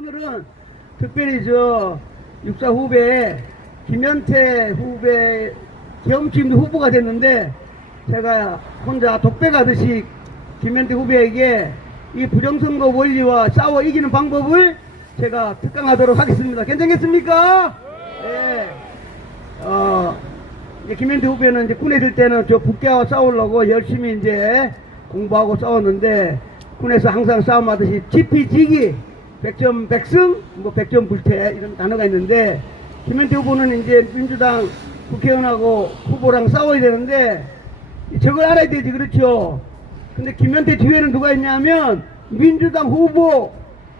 오늘은 특별히 육사 후배 김현태 후배 겸 지금 후보가 됐는데 제가 혼자 독백하듯이 김현태 후배에게 이 부정선거 원리와 싸워 이기는 방법을 제가 특강하도록 하겠습니다. 괜찮겠습니까? 네. 이제 김현태 후배는 이제 군에 있을 때는 저 북괴와 싸우려고 열심히 이제 공부하고 싸웠는데 군에서 항상 싸움하듯이 지피지기, 백전 백승, 뭐 백전 불태 이런 단어가 있는데 김현태 후보는 이제 민주당 국회의원하고 후보랑 싸워야 되는데 저걸 알아야 되지, 그렇죠? 근데 김현태 뒤에는 누가 있냐면 민주당 후보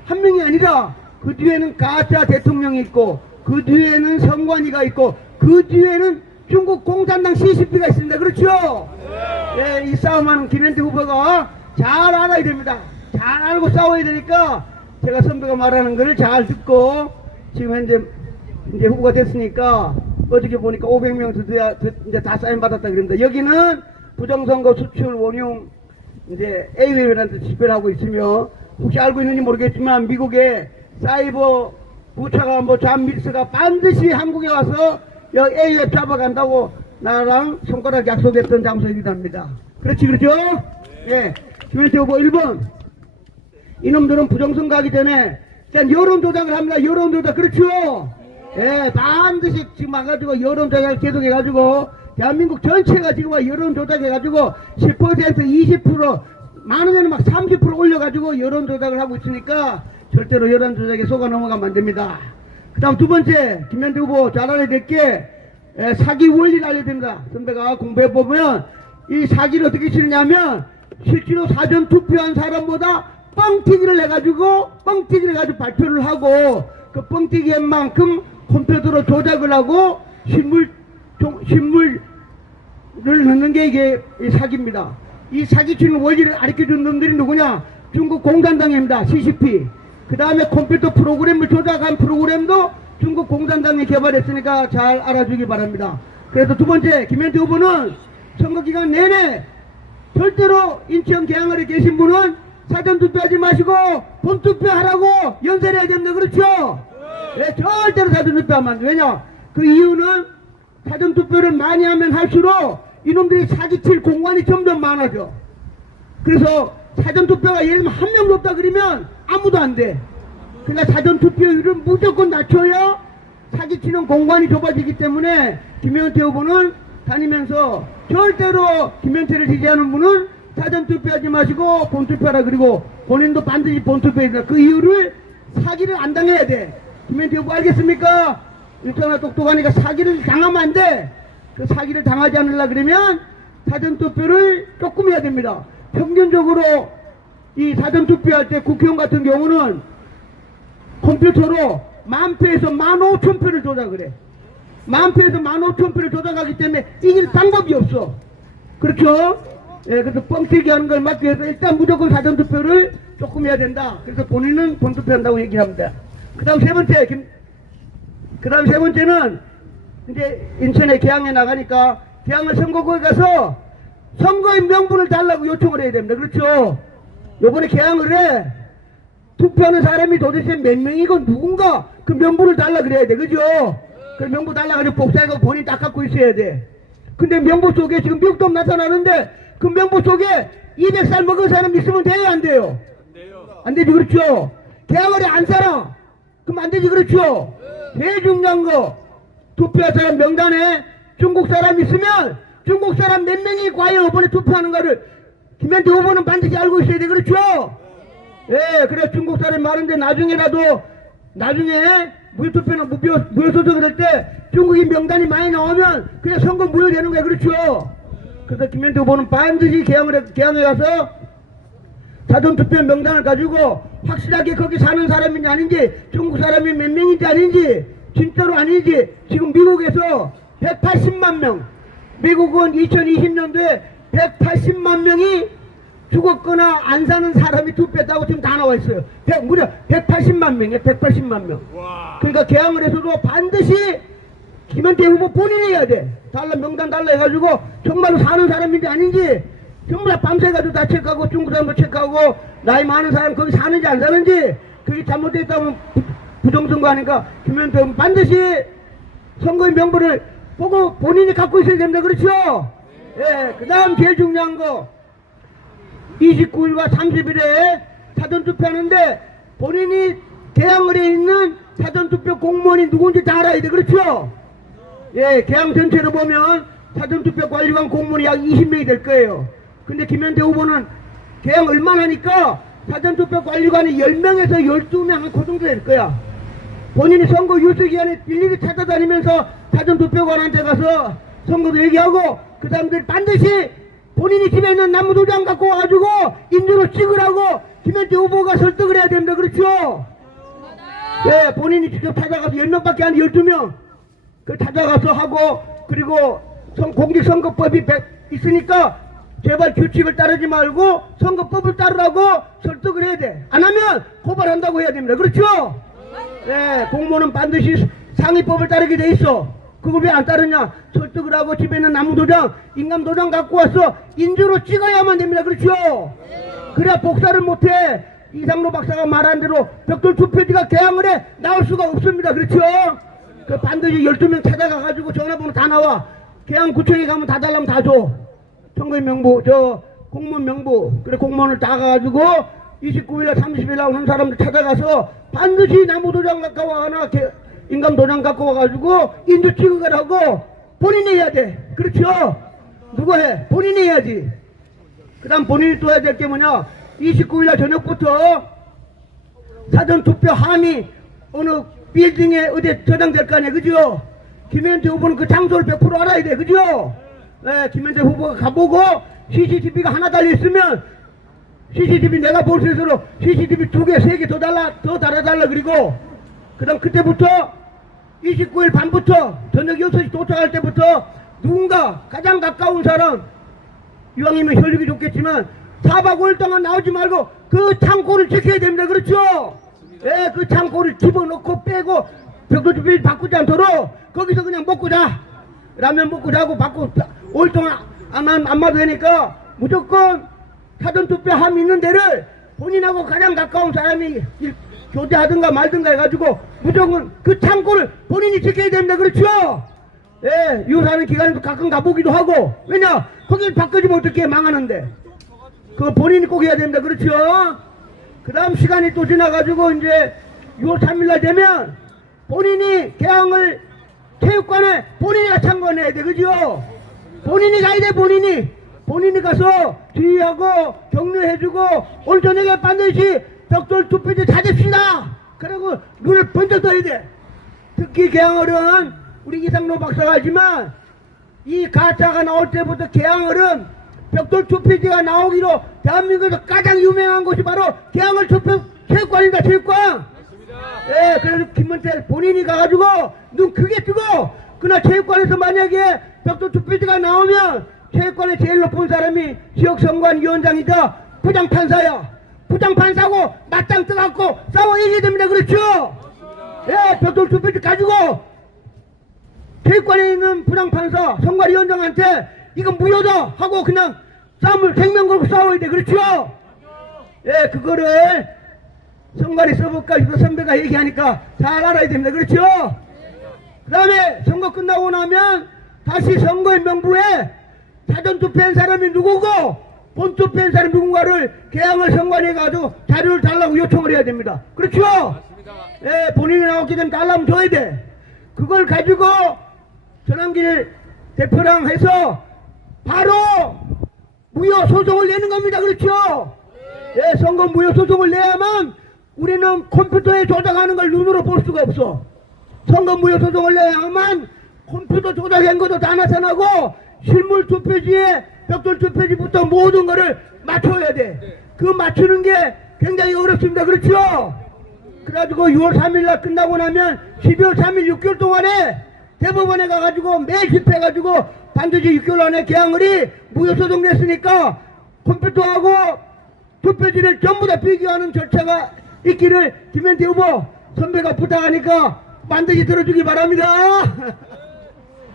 한 명이 아니라 그 뒤에는 가짜 대통령이 있고 그 뒤에는 선관위가 있고 그 뒤에는 중국 공산당 CCP가 있습니다. 그렇죠? 네, 이 싸움하는 김현태 후보가 잘 알아야 됩니다. 잘 알고 싸워야 되니까 제가 선배가 말하는 거를 잘 듣고 지금 현재 이제 후보가 됐으니까 어저께 보니까 500명 드디어 이제 다 사인 받았다 그럽니다. 여기는 부정선거 수출 원흉 이제 A회원한테 집회하고 있으며 혹시 알고 있는지 모르겠지만 미국의 사이버 부차가 뭐 존 밀스가 반드시 한국에 와서 여기 A회 잡아간다고 나랑 손가락 약속했던 장소이기도 합니다. 그렇지, 그렇죠? 예. 김현태 후보 1번. 이놈들은 부정선거 하기 전에 일단 여론조작을 합니다. 여론조작. 그렇죠? 예, 반드시 지금 와가지고 여론조작을 계속 해가지고 대한민국 전체가 지금 여론조작해가지고 10% 20% 많으면 막 30% 올려가지고 여론조작을 하고 있으니까 절대로 여론조작에 속아 넘어가면 안 됩니다. 그 다음 두 번째, 김현태 후보 잘 알아야 될 게 사기 원리를 알려야 됩니다. 선배가 공부해보면 이 사기를 어떻게 치느냐면 실제로 사전 투표한 사람보다 뻥튀기를 해가지고 발표를 하고 그 뻥튀기 한 만큼 컴퓨터로 조작을 하고 신물을 넣는 게 이게 사기입니다. 이 사기치는 원리를 가르쳐준 놈들이 누구냐? 중국 공산당입니다. CCP. 그 다음에 컴퓨터 프로그램을 조작한 프로그램도 중국 공산당이 개발했으니까 잘 알아주기 바랍니다. 그래서 두 번째, 김현태 후보는 선거기간 내내 절대로 인천 계양을에 계신 분은 사전투표하지 마시고 본투표하라고 연설해야 됩니다. 그렇죠? 네, 절대로 사전투표하면 안 돼. 왜냐? 그 이유는 사전투표를 많이 하면 할수록 이놈들이 사기칠 공간이 점점 많아져. 그래서 사전투표가 예를 들면 한 명도 없다 그러면 아무도 안 돼. 그러니까 사전투표율을 무조건 낮춰야 사기치는 공간이 좁아지기 때문에 김현태 후보는 다니면서 절대로 김현태를 지지하는 분은 사전투표하지 마시고 본투표하라. 그리고 본인도 반드시 본투표해야 된다. 그 이유를 사기를 안 당해야 돼. 김현태 후보 알겠습니까? 인터넷 똑똑하니까 사기를 당하면 안 돼. 그 사기를 당하지 않으려 그러면 사전투표를 조금 해야 됩니다. 평균적으로 이 사전투표할 때 국회의원 같은 경우는 컴퓨터로 10,000표에서 15,000표를 조작을 해. 10,000표에서 15,000표를 조작하기 때문에 이길 방법이 없어. 그렇죠? 예, 그래서 뻥튀기 하는 걸 막기 위해서 일단 무조건 사전투표를 조금 해야 된다. 그래서 본인은 본투표한다고 얘기를 합니다. 그 다음 세 번째는 이제 인천에 개항에 나가니까 개항을 선거구에 가서 선거인 명부를 달라고 요청을 해야 됩니다. 그렇죠? 요번에 개항을 해. 투표하는 사람이 도대체 몇 명이고 누군가 그 명부를 달라 그래야 돼. 그죠? 그 명부 달라가지고 복사해서 본인 딱 갖고 있어야 돼. 근데 명부 속에 지금 미국도 나타나는데 그 명부 속에 200살 먹은 사람 있으면 돼요? 안 돼요? 안 돼요. 안 되지. 그렇죠? 개항을 해. 안 살아. 그럼 안 되지. 그렇죠? 제일 중요한 거, 투표할 사람 명단에 중국 사람 있으면 중국 사람 몇 명이 과연 이번에 투표하는가를 김현태 후보는 반드시 알고 있어야 돼. 그렇죠? 예, 그래 중국 사람이 많은데 나중에 무효투표나 무효소득을 할 때 중국인 명단이 많이 나오면 그냥 선거 무효되는 거야. 그렇죠? 그래서 김현태 후보는 반드시 개항에 가서 사전투표 명단을 가지고 확실하게 거기 사는 사람인지 아닌지 중국 사람이 몇 명인지 아닌지 진짜로 아닌지 지금 미국에서 180만 명 미국은 2020년도에 180만 명이 죽었거나 안 사는 사람이 투표했다고 지금 다 나와 있어요. 무려 180만 명이에요. 180만 명. 그러니까 개항을 해서도 반드시 김현태 후보 본인이 해야 돼. 명단 달라 해가지고 정말로 사는 사람인지 아닌지 정말 밤새가지고 다 체크하고 중국 사람도 체크하고 나이 많은 사람 거기 사는지 안 사는지 그게 잘못됐다면 부정선거 하니까 김현태 의원 반드시 선거의 명분을 보고 본인이 갖고 있어야 됩니다. 그렇죠? 예, 그 다음 제일 중요한 거 29일과 30일에 사전투표하는데 본인이 개항을에 있는 사전투표 공무원이 누군지 다 알아야 돼. 그렇죠? 예, 개항 전체로 보면 사전투표 관리관 공무원이 약 20명이 될 거예요. 근데 김현태 후보는 개항 얼마나 하니까 사전투표 관리관이 10명에서 12명 그 정도 될 거야. 본인이 선거 유세기간에 일일이 찾아다니면서 사전투표관한테 가서 선거도 얘기하고 그 사람들 반드시 본인이 집에 있는 나무도장 갖고 와가지고 인조로 찍으라고 김현태 후보가 설득을 해야 됩니다. 그렇죠? 네, 본인이 직접 찾아가서 10명밖에 안 12명 그 찾아가서 하고 그리고 공직선거법이 있으니까 제발 규칙을 따르지 말고 선거법을 따르라고 설득을 해야 돼. 안 하면 고발한다고 해야 됩니다. 그렇죠? 네, 공무원은 반드시 상위법을 따르게 돼 있어. 그걸 왜 안 따르냐? 설득을 하고 집에 있는 나무도장, 인감도장 갖고 와서 인조로 찍어야만 됩니다. 그렇죠? 그래야 복사를 못해. 이상로 박사가 말한 대로 벽돌 투표지가 개항을 해 나올 수가 없습니다. 그렇죠? 그 반드시 12명 찾아가가지고 전화번호 다 나와. 개항구청에 가면 다 달라면 다 줘. 선거인 명부, 공무원 명부. 그래, 공무원을 다 가가지고 29일날 30일 나오는 사람들 찾아가서 반드시 나무도장 갖고 와나 인감도장 갖고 와가지고 인조 찍으라고 본인이 해야 돼. 그렇죠? 누가 해? 본인이 해야지. 그 다음 본인이 또 해야 될 게 뭐냐? 29일날 저녁부터 사전투표 함이 어느 빌딩에 어디 저장될 거 아니야. 그죠? 김현태 후보는 그 장소를 100% 알아야 돼. 그죠? 네, 김현태 후보가 가보고 CCTV가 하나 달려있으면 CCTV 내가 볼 수 있도록 CCTV 2개, 3개 더 달아달라. 그리고 그 다음 그때부터 29일 밤부터 저녁 6시 도착할 때부터 누군가 가장 가까운 사람 이왕이면 혈육이 좋겠지만 4박 5일 동안 나오지 말고 그 창고를 지켜야 됩니다. 그렇죠? 예, 그 창고를 집어넣고 빼고 벽돌투표 바꾸지 않도록 거기서 그냥 먹고 자. 라면 먹고 자고 받고 5일 동안 안 마도 되니까 무조건 사전투표 함이 있는 데를 본인하고 가장 가까운 사람이 교대하든가 말든가 해가지고 무조건 그 창고를 본인이 지켜야 됩니다. 그렇죠? 예, 유사하는 기간에도 가끔 가보기도 하고. 왜냐? 거길 바꾸지면 어떻게 망하는데. 그거 본인이 꼭 해야 됩니다. 그렇죠? 그 다음 시간이 또 지나가지고 이제 6월 3일날 되면 본인이 개항을 체육관에 본인이 참관해야 돼. 그죠? 본인이 가야 돼. 본인이 가서 주의하고 격려해주고 오늘 저녁에 반드시 벽돌 투표지 찾읍시다. 그리고 눈을 번쩍 떠야 돼. 특히 개항을은 우리 이상로 박사가 하지만 이 가짜가 나올 때부터 개항을은 벽돌 투표지가 나오기로 대한민국에서 가장 유명한 곳이 바로 개항을 투표 체육관입니다. 체육관. 예, 그래서 김문태 본인이 가가지고 눈 크게 뜨고 그날 체육관에서 만약에 벽돌 투표지가 나오면 체육관에 제일 높은 사람이 지역선관위원장이자 부장판사야. 부장판사고 맞짱 뜨갖고 싸워 이겨야 됩니다. 그렇죠? 예, 벽돌 투표지 가지고 체육관에 있는 부장판사 선관위원장한테 이건 무효다 하고 그냥 싸움을 생명 걸고 싸워야 돼. 그렇죠? 예, 그거를 선관위 써볼까 이거 선배가 얘기하니까 잘 알아야 됩니다. 그렇죠? 그 다음에 선거 끝나고 나면 다시 선거인 명부에 사전투표한 사람이 누구고 본투표한 사람이 누군가를 개항을 선관위에 가서 자료를 달라고 요청을 해야 됩니다. 그렇죠? 예, 본인이 나왔기 때문에 달라면 줘야 돼. 그걸 가지고 전환길 대표랑 해서 바로 무효 소송을 내는 겁니다. 그렇죠? 예, 선거 무효 소송을 내야만 우리는 컴퓨터에 조작하는 걸 눈으로 볼 수가 없어. 선거 무효 소송을 내야만 컴퓨터 조작한 것도 다 나타나고 실물 투표지에 벽돌 투표지부터 모든 거를 맞춰야 돼. 그 맞추는 게 굉장히 어렵습니다. 그렇죠? 그래가지고 6월 3일날 끝나고 나면 12월 3일 6개월 동안에 대법원에 가가지고 매일 집회해가지고 반드시 6개월 안에 개항을이 무효소송 냈으니까 컴퓨터하고 투표지를 전부 다 비교하는 절차가 있기를 김현태 후보 선배가 부탁하니까 반드시 들어주기 바랍니다.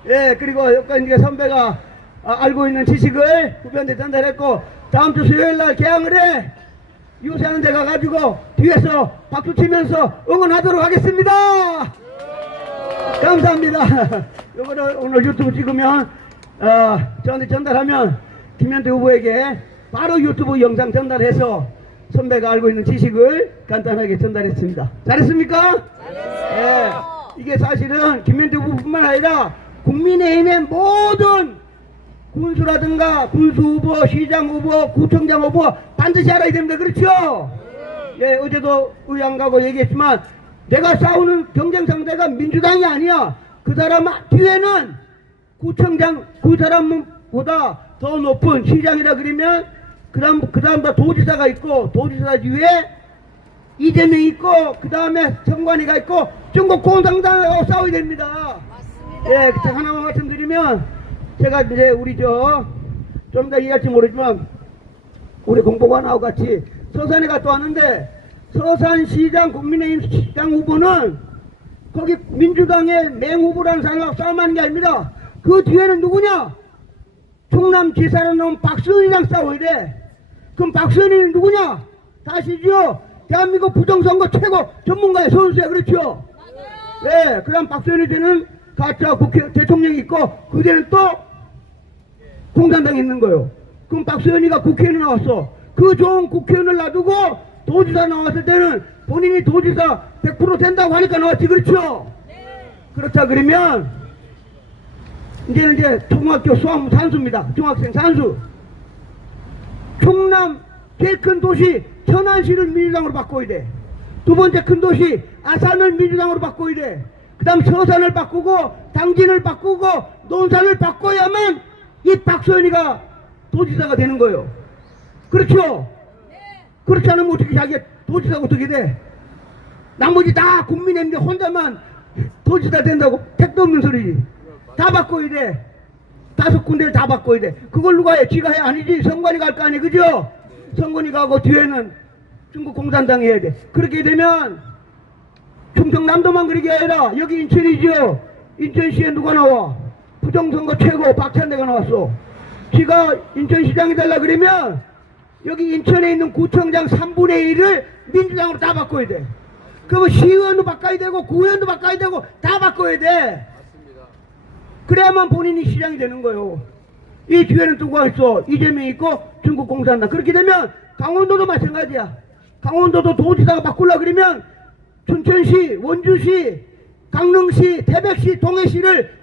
예, 그리고 여기까지 이제 선배가 알고 있는 지식을 후배한테 전달했고 다음 주 수요일 날 개항을 해. 요새하는 데 가가지고 뒤에서 박수 치면서 응원하도록 하겠습니다. 감사합니다. 요거를 오늘 유튜브 찍으면 저한테 전달하면 김현태 후보에게 바로 유튜브 영상 전달해서 선배가 알고 있는 지식을 간단하게 전달했습니다. 잘했습니까? 예, 이게 사실은 김현태 후보뿐만 아니라 국민의힘의 모든 군수라든가 군수 후보, 시장 후보, 구청장 후보 반드시 알아야 됩니다. 그렇죠? 예, 어제도 의왕 가고 얘기했지만 내가 싸우는 경쟁 상대가 민주당이 아니야. 그 사람 뒤에는 구청장 그 사람보다 더 높은 시장이라 그러면 그 다음 다 도지사가 있고 도지사 뒤에 이재명이 있고 그 다음에 선관위가 있고 중국 공산당하고 싸워야 됩니다. 맞습니다. 예, 하나만 말씀드리면 제가 이제 우리 좀 더 이해할지 모르지만 우리 공보관하고 같이 서산에 갔다 왔는데 서산시장 국민의힘 시장 후보는 거기 민주당의 맹후보라는 사람하고 싸움하는 게 아닙니다. 그 뒤에는 누구냐? 충남지사로 나온 박수현이랑 싸워야 돼. 그럼 박수현이는 누구냐? 다시죠. 대한민국 부정선거 최고 전문가의 선수야. 그렇죠? 네. 그 다음 박수현이 되는 가짜 국회 대통령이 있고 그 뒤에는 또 공산당이 있는 거예요. 그럼 박수현이가 국회의원이 나왔어. 그 좋은 국회의원을 놔두고 도지사 나왔을 때는 본인이 도지사 100% 된다고 하니까 나왔지. 그렇죠? 그렇다 그러면 이제 초등학교 수학무 산수입니다. 중학생 산수. 충남 제일 큰 도시 천안시를 민주당으로 바꿔야 돼. 두 번째 큰 도시 아산을 민주당으로 바꿔야 돼. 그 다음 서산을 바꾸고 당진을 바꾸고 논산을 바꿔야만 이 박소연이가 도지사가 되는 거예요. 그렇죠? 그렇지 않으면 어떻게 자기가 도지사가 어떻게 돼? 나머지 다 국민인데 혼자만 도지사 된다고? 택도 없는 소리지. 다 바꿔야 돼. 5군데를 다 바꿔야 돼. 그걸 누가 해? 지가 해? 아니지. 선관위가 할 거 아니에요. 그죠? 선관위가 하고 뒤에는 중국 공산당이 해야 돼. 그렇게 되면 충청남도만 그렇게 아니라 여기 인천이죠. 인천시에 누가 나와? 부정선거 최고 박찬대가 나왔어. 지가 인천시장이 되려 그러면 여기 인천에 있는 구청장 3분의 1을 민주당으로 다 바꿔야 돼. 그러면 시의원도 바꿔야 되고 구의원도 바꿔야 되고 다 바꿔야 돼. 그래야만 본인이 시장이 되는 거예요. 이 뒤에는 누가 있어? 이재명이 있고 중국 공산당. 그렇게 되면 강원도도 마찬가지야. 강원도도 도지사가 바꾸려고 그러면 춘천시, 원주시, 강릉시, 태백시, 동해시를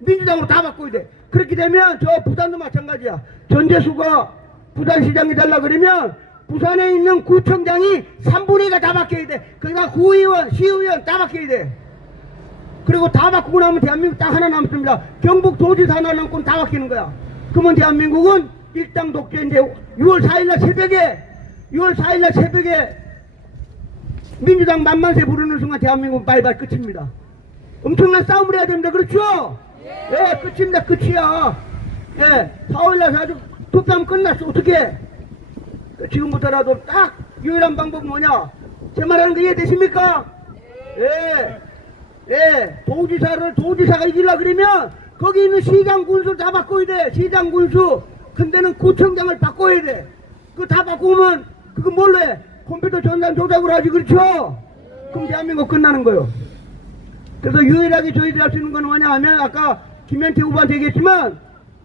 민주당으로 다 바꿔야 돼. 그렇게 되면 저 부산도 마찬가지야. 전재수가 부산시장이 되려고 그러면 부산에 있는 구청장이 3분의 2가 다 바뀌어야 돼. 그러니까 구의원, 시의원 다 바뀌어야 돼. 그리고 다 바꾸고 나면 대한민국 딱 하나 남습니다. 경북 도지사 하나 남고 다 바뀌는 거야. 그러면 대한민국은 일당 독재. 이제 6월 4일날 새벽에 민주당 만만세 부르는 순간 대한민국 바이바이 끝입니다. 엄청난 싸움을 해야 됩니다. 그렇죠? 예, 끝입니다. 끝이야. 예, 4월날 아주 투표하면 끝났어. 어떻게? 지금부터라도 딱 유일한 방법은 뭐냐? 제 말하는 거 이해되십니까? 예, 도지사가 이기려고 그러면 거기 있는 시장 군수를 다 바꿔야 돼. 시장 군수. 근데는 구청장을 바꿔야 돼. 그거 다 바꾸면 그거 뭘로 해? 컴퓨터 전산 조작을 하지. 그렇죠? 그럼 대한민국 끝나는 거예요. 그래서 유일하게 저희들이 할 수 있는 건 뭐냐 하면 아까 김현태 후보한테 얘기했지만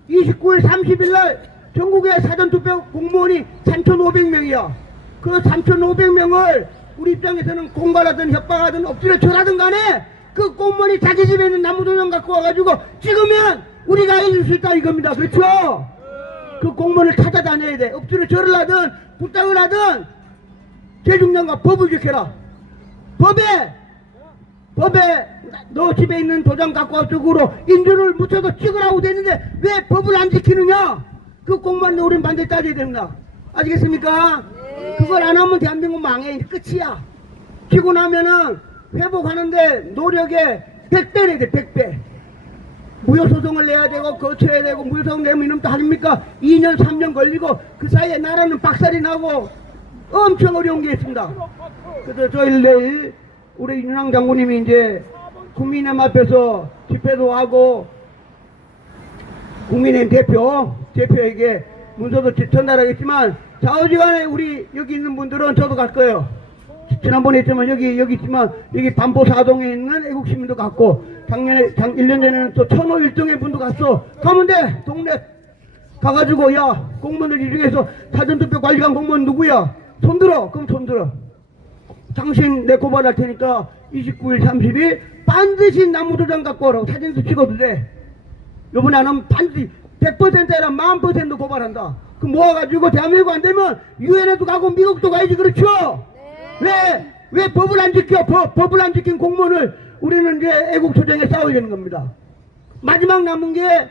29일 30일 날 전국의 사전투표 공무원이 3,500명이야. 그 3,500명을 우리 입장에서는 공갈하든 협박하든 엎드려 절하든 간에 그 공무원이 자기 집에 있는 나무도장 갖고 와가지고 찍으면 우리가 이길 수 있다 이겁니다. 그렇죠? 그 공무원을 찾아다녀야 돼. 엎드려 절을 하든 부탁을 하든 제일 중요한 건 법을 지켜라. 법에 너 집에 있는 도장 갖고 와 쪽으로 인주를 묻혀서 찍으라고 되는데 왜 법을 안 지키느냐? 그 공무원이 우린 반드시 따져야 됩니다. 아시겠습니까? 네. 그걸 안 하면 대한민국 망해. 끝이야. 지고 나면은 회복하는데 노력에 100배 내야 돼. 100배. 무효소송을 내야 되고 거쳐야 되고 무효소송 내면 이놈 또 아닙니까? 2년 3년 걸리고 그 사이에 나라는 박살이 나고 엄청 어려운 게 있습니다. 그래서 저희 내일 우리 윤왕 장군님이 이제 국민의힘 앞에서 집회도 하고 국민의힘 대표에게 문서도 전달하겠지만 좌우지간에 우리 여기 있는 분들은 저도 갈 거예요. 지난번에 했지만 여기 있지만 여기 반포사동에 있는 애국시민도 갔고 작년에 1년 전에는 또 천호 1등의 분도 갔어. 가면 돼. 동네 가가지고 야 공무원들 이 중에서 사전투표 관리관 공무원 누구야? 손들어. 그럼 손들어. 당신 내 고발할 테니까 29일 30일 반드시 나무도장 갖고 오라고 사진도 찍어도 돼. 요번에 안 하면 반드시 100%라 10,000% 고발한다. 그 모아가지고 대한민국 안 되면 유엔에도 가고 미국도 가야지. 그렇죠? 왜 법을 안 지켜? 법을 안 지킨 공무원을 우리는 이제 애국투쟁에 싸워야 되는 겁니다. 마지막 남은 게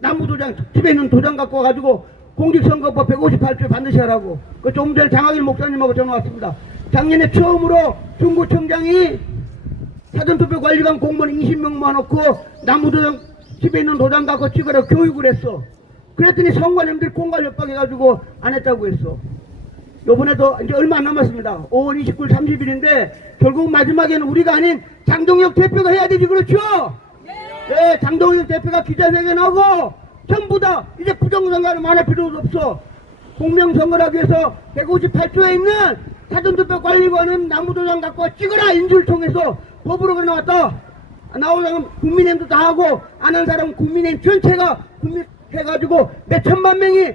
나무도장, 집에 있는 도장 갖고 와가지고 공직선거법 158조 반드시 하라고. 그 좀 전에 장학일 목사님하고 전화 왔습니다. 작년에 처음으로 중구청장이 사전투표 관리관 공무원 20명 모아놓고 나무도장 집에 있는 도장 갖고 찍으라고 교육을 했어. 그랬더니 성관님들이 공갈 협박해가지고 안 했다고 했어. 요번에도 이제 얼마 안 남았습니다. 5월 29일 30일인데 결국 마지막에는 우리가 아닌 장동혁 대표가 해야 되지. 그렇죠? 네, 장동혁 대표가 기자회견하고 전부 다 이제 부정선거는 말할 필요도 없어. 공명선거를 하기 위해서 158조에 있는 사전투표 관리관은 나무도장 갖고 찍어라. 인주를 통해서 법으로 나왔다. 나오려면 국민의힘도 다 하고 안 한 사람은 국민의힘 전체가 해가지고 몇 천만 명이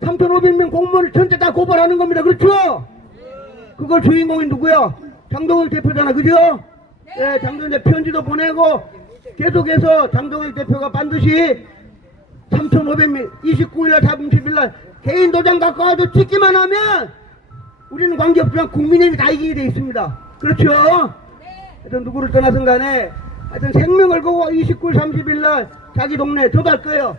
3,500명 공무원을 전체 다 고발하는 겁니다. 그렇죠? 그걸 주인공이 누구야? 장동혁 대표잖아. 그죠? 네, 장동혁 대표 편지도 보내고 계속해서 장동혁 대표가 반드시 3,500명 29일날 30일날 개인 도장 갖고 와도 찍기만 하면 우리는 관계없지만 국민의힘이 다 이기게 돼 있습니다. 그렇죠? 하여튼 누구를 떠나든 간에 하여튼 생명을 걸고 29일 30일날 자기 동네 저도 할 거예요.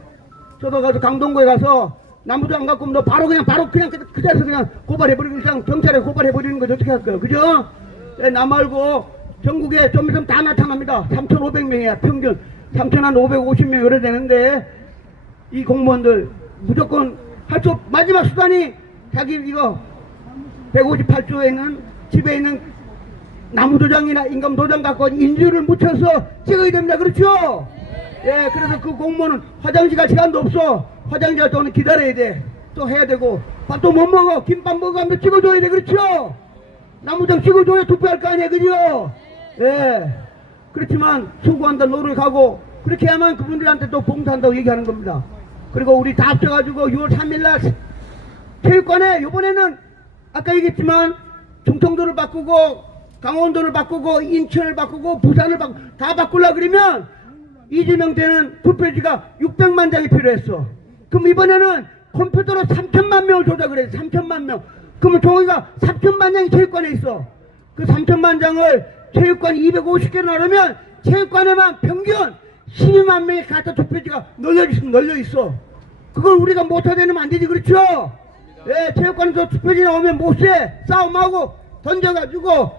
저도 가서 강동구에 가서 나무도 안 갖고 오면 너 바로 그냥 그 자리에서 그냥 고발해버리고 그냥 경찰에 고발해버리는 거죠. 어떻게 할 거예요? 그죠? 네, 나 말고 전국에 좀 있으면 다 나타납니다. 3,500명이야 평균. 3,550명 요래 되는데 이 공무원들 무조건 할 수 마지막 수단이 자기 이거 158조에 있는 집에 있는 나무도장이나 임금도장 갖고 인주를 묻혀서 찍어야 됩니다. 그렇죠? 예, 그래서 그 공무원은 화장실 갈 시간도 없어. 화장실 갈 동안 기다려야 돼. 또 해야 되고 밥도 못 먹어. 김밥 먹어 하면 찍어줘야 돼. 그렇죠? 나무장 찍어줘야 투표할 거 아니야. 그죠? 예. 그렇지만 수고한다 노력하고 그렇게 하면 그분들한테 또 봉사한다고 얘기하는 겁니다. 그리고 우리 다 합쳐가지고 6월 3일날 체육관에 요번에는 아까 얘기했지만 충청도를 바꾸고 강원도를 바꾸고 인천을 바꾸고 부산을 바꾸고 다 바꾸려고 그러면 이재명 때는 투표지가 600만 장이 필요했어. 그럼 이번에는 컴퓨터로 3천만 명을 조작을 했어. 3천만 명. 그러면 종이가 3천만 장이 체육관에 있어. 그 3천만 장을 체육관이 250개로 나누면 체육관에만 평균 12만 명의 가짜 투표지가 널려 있어. 그걸 우리가 못하되면 안 되지. 그렇죠? 예, 체육관에서 투표지 나오면 못세 싸움하고 던져가지고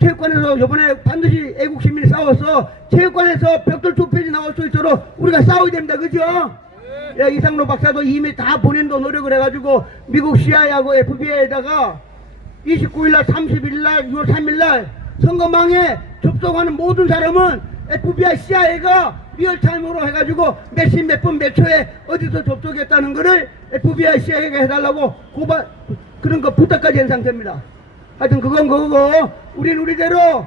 체육관에서 이번에 반드시 애국시민이 싸워서 체육관에서 벽돌 투표지 나올 수 있도록 우리가 싸워야 됩니다. 그죠? 예, 이상로 박사도 이미 다 본인도 노력을 해가지고 미국 CIA하고 FBI에다가 29일날 30일날 6월 3일날 선거망에 접속하는 모든 사람은 FBI CIA가 리얼타임으로 해가지고 몇 시 몇 분 몇 초에 어디서 접속했다는 거를 FBI CIA가 해달라고 고발 그런 거 부탁까지 한 상태입니다. 하여튼 그건 그거고 우리는 우리대로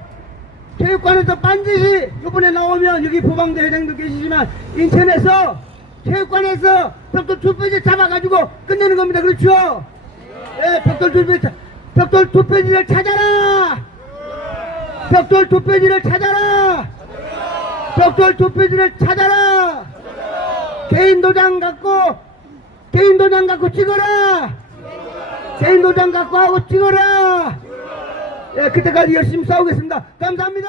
체육관에서 반드시 이번에 나오면 여기 포방대 회장도 계시지만 인천에서 체육관에서 벽돌 투표지 잡아가지고 끝내는 겁니다. 그렇죠? 예, 벽돌 투표지를 찾아라. 벽돌 투표지를 찾아라. 벽돌 투표지를 찾아라. 개인 도장 갖고 찍어라. 개인 도장 갖고 하고 찍어라. 예, 그때까지 열심히 싸우겠습니다. 감사합니다.